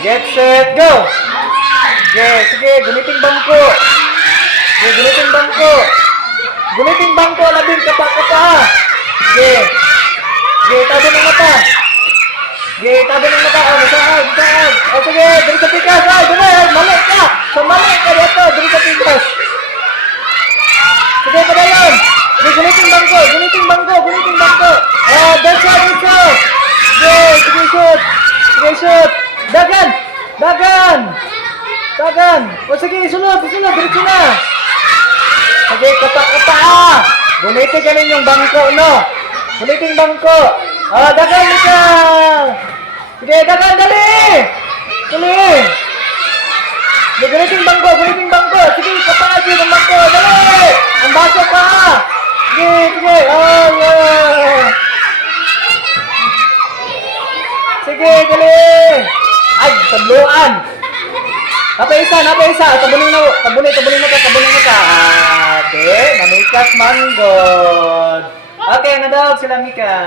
Get set, go! Sige, guniting bangko. Sige, guniting bangko. Guniting bangko, labing kapa-kapa. Sige. Sige, tabi ng mata. Sige, tabi ng mata. O, nasaan? O, sige, dali sa pikas. Ay, dali, mali ka. Sa mali ka dito, dali sa pikas. Sige, padayon. Sige, guniting bangko. Dasa. Sige, shoot. Dagan. O, sige, sunod, diretso na. Sige, kata-kata. Guniting ka ninyong bangko, no? Guniting bangko. Dagan ka. Sige, dagan, dali. Sige, guniting bangko. Sige, kapagin ng bangko, dali. Ang baso pa. Sige. Sige, dali. Ay, tabluan. Napaisa. Tabunin mo ka. Okay, namikas manggod. Okay, nadawag sila Mika.